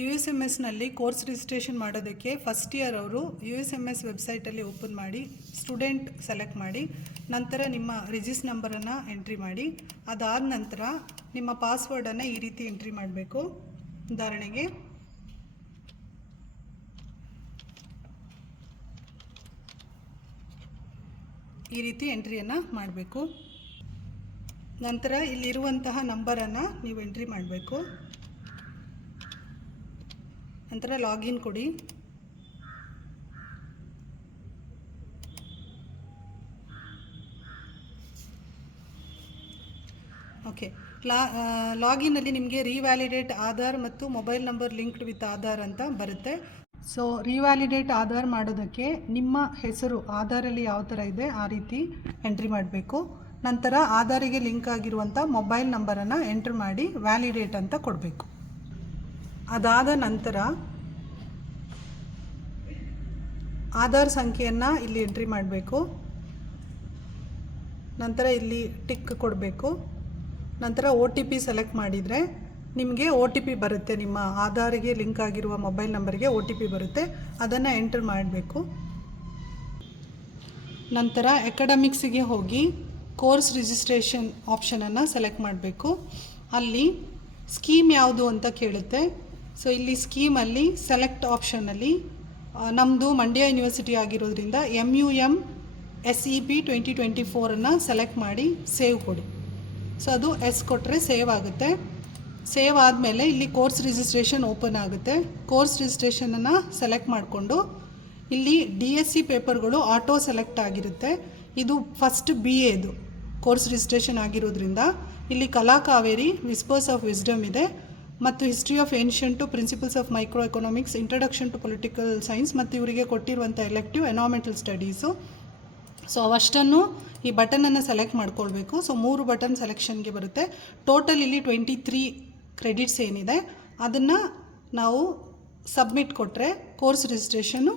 USMSನಲ್ಲಿ course registration ಮಾಡೋದಕ್ಕೆ first year ಅವರು USMS ವೆಬ್ಸೈಟಲ್ಲಿ ಓಪನ್ ಮಾಡಿ ಸ್ಟೂಡೆಂಟ್ ಸೆಲೆಕ್ಟ್ ಮಾಡಿ ನಂತರ ನಿಮ್ಮ ರಿಜಿಸ್ಟರ್ ನಂಬರನ್ನು ಎಂಟ್ರಿ ಮಾಡಿ. ಅದಾದ ನಂತರ ನಿಮ್ಮ ಪಾಸ್ವರ್ಡನ್ನು ಈ ರೀತಿ ಎಂಟ್ರಿ ಮಾಡಬೇಕು. ಉದಾಹರಣೆಗೆ ಈ ರೀತಿ ಎಂಟ್ರಿಯನ್ನು ಮಾಡಬೇಕು. ನಂತರ ಇಲ್ಲಿರುವಂತಹ ನಂಬರನ್ನು ನೀವು ಎಂಟ್ರಿ ಮಾಡಬೇಕು. ನಂತರ ಲಾಗಿನ್ ಕೊಡಿ. ಓಕೆ, ಲಾಗಿನಲ್ಲಿ ನಿಮಗೆ ರಿವ್ಯಾಲಿಡೇಟ್ ಆಧಾರ್ ಮತ್ತು mobile number linked with Aadhaar ಅಂತ ಬರುತ್ತೆ. ಸೊ ರಿವ್ಯಾಲಿಡೇಟ್ ಆಧಾರ್ ಮಾಡೋದಕ್ಕೆ ನಿಮ್ಮ ಹೆಸರು ಆಧಾರಲ್ಲಿ ಯಾವ ಥರ ಇದೆ ಆ ರೀತಿ ಎಂಟ್ರಿ ಮಾಡಬೇಕು. ನಂತರ ಆಧಾರಿಗೆ ಲಿಂಕ್ ಆಗಿರುವಂಥ ಮೊಬೈಲ್ ನಂಬರನ್ನು ಎಂಟ್ರ್ ಮಾಡಿ ವ್ಯಾಲಿಡೇಟ್ ಅಂತ ಕೊಡಬೇಕು. ಅದಾದ ನಂತರ ಆಧಾರ್ ಸಂಖ್ಯೆಯನ್ನು ಇಲ್ಲಿ ಎಂಟ್ರಿ ಮಾಡಬೇಕು. ನಂತರ ಇಲ್ಲಿ ಟಿಕ್ ಕೊಡಬೇಕು. ನಂತರ OTP ಸೆಲೆಕ್ಟ್ ಮಾಡಿದರೆ ನಿಮಗೆ OTP ಬರುತ್ತೆ. ನಿಮ್ಮ ಆಧಾರಿಗೆ ಲಿಂಕ್ ಆಗಿರುವ ಮೊಬೈಲ್ ನಂಬರ್ಗೆ OTP ಬರುತ್ತೆ, ಅದನ್ನು ಎಂಟರ್ ಮಾಡಬೇಕು. ನಂತರ ಅಕಾಡೆಮಿಕ್ಸಿಗೆ ಹೋಗಿ ಕೋರ್ಸ್ ರಿಜಿಸ್ಟ್ರೇಷನ್ ಆಪ್ಷನನ್ನು ಸೆಲೆಕ್ಟ್ ಮಾಡಬೇಕು. ಅಲ್ಲಿ ಸ್ಕೀಮ್ ಯಾವುದು ಅಂತ ಕೇಳುತ್ತೆ. ಸೊ ಇಲ್ಲಿ ಸ್ಕೀಮಲ್ಲಿ ಸೆಲೆಕ್ಟ್ ಆಪ್ಷನಲ್ಲಿ ನಮ್ಮದು ಮಂಡ್ಯ ಯೂನಿವರ್ಸಿಟಿ ಆಗಿರೋದ್ರಿಂದ MUM SEP 2024 ಸೆಲೆಕ್ಟ್ ಮಾಡಿ ಸೇವ್ ಕೊಡಿ. ಸೊ ಅದು ಎಸ್ ಕೊಟ್ಟರೆ ಸೇವ್ ಆಗುತ್ತೆ. ಸೇವ್ ಆದಮೇಲೆ ಇಲ್ಲಿ ಕೋರ್ಸ್ ರಿಜಿಸ್ಟ್ರೇಷನ್ ಓಪನ್ ಆಗುತ್ತೆ. ಕೋರ್ಸ್ ರಿಜಿಸ್ಟ್ರೇಷನನ್ನು ಸೆಲೆಕ್ಟ್ ಮಾಡಿಕೊಂಡು ಇಲ್ಲಿ DSC ಪೇಪರ್ಗಳು ಆಟೋ ಸೆಲೆಕ್ಟ್ ಆಗಿರುತ್ತೆ. ಇದು ಫಸ್ಟ್ BAದು ಕೋರ್ಸ್ ರಿಜಿಸ್ಟ್ರೇಷನ್ ಆಗಿರೋದ್ರಿಂದ ಇಲ್ಲಿ ಕಲಾ ಕಾವೇರಿ, ವಿಸ್ಪರ್ಸ್ ಆಫ್ ವಿಸ್ಡಮ್ ಇದೆ ಮತ್ತು history of ancient, principles of micro economics, introduction to political science ಮತ್ತು ಇವರಿಗೆ ಕೊಟ್ಟಿರುವಂಥ ಎಲೆಕ್ಟಿವ್ ಎನ್ವೈರನ್ಮೆಂಟಲ್ ಸ್ಟಡೀಸು. ಸೊ ಅವಷ್ಟನ್ನು ಈ ಬಟನನ್ನು ಸೆಲೆಕ್ಟ್ ಮಾಡ್ಕೊಳ್ಬೇಕು. ಸೊ 3 ಬಟನ್ ಸೆಲೆಕ್ಷನ್ಗೆ ಬರುತ್ತೆ. ಟೋಟಲ್ ಇಲ್ಲಿ 23 ಕ್ರೆಡಿಟ್ಸ್ ಏನಿದೆ ಅದನ್ನು ನಾವು ಸಬ್ಮಿಟ್ ಕೊಟ್ಟರೆ ಕೋರ್ಸ್ ರಿಜಿಸ್ಟ್ರೇಷನ್ನು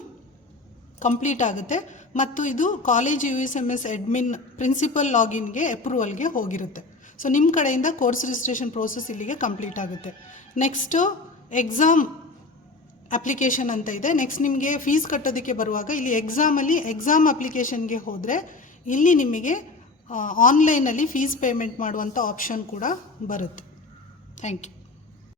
ಕಂಪ್ಲೀಟ್ ಆಗುತ್ತೆ ಮತ್ತು ಇದು ಕಾಲೇಜ್ USMS ಅಡ್ಮಿನ್ ಪ್ರಿನ್ಸಿಪಲ್ ಲಾಗಿನ್ಗೆ ಅಪ್ರೂವಲ್ಗೆ ಹೋಗಿರುತ್ತೆ. ಸೊ ನಿಮ್ಮ ಕಡೆಯಿಂದ ಕೋರ್ಸ್ ರಿಜಿಸ್ಟ್ರೇಷನ್ ಪ್ರೋಸೆಸ್ ಇಲ್ಲಿಗೆ ಕಂಪ್ಲೀಟ್ ಆಗುತ್ತೆ. ನೆಕ್ಸ್ಟು ಎಕ್ಸಾಮ್ ಅಪ್ಲಿಕೇಶನ್ ಅಂತ ಇದೆ. ನೆಕ್ಸ್ಟ್ ನಿಮಗೆ ಫೀಸ್ ಕಟ್ಟೋದಕ್ಕೆ ಬರುವಾಗ ಇಲ್ಲಿ ಎಕ್ಸಾಮ್ ಅಪ್ಲಿಕೇಶನ್ಗೆ ಹೋದರೆ ಇಲ್ಲಿ ನಿಮಗೆ ಆನ್ಲೈನಲ್ಲಿ ಫೀಸ್ ಪೇಮೆಂಟ್ ಮಾಡುವಂಥ ಆಪ್ಷನ್ ಕೂಡ ಬರುತ್ತೆ. Thank you.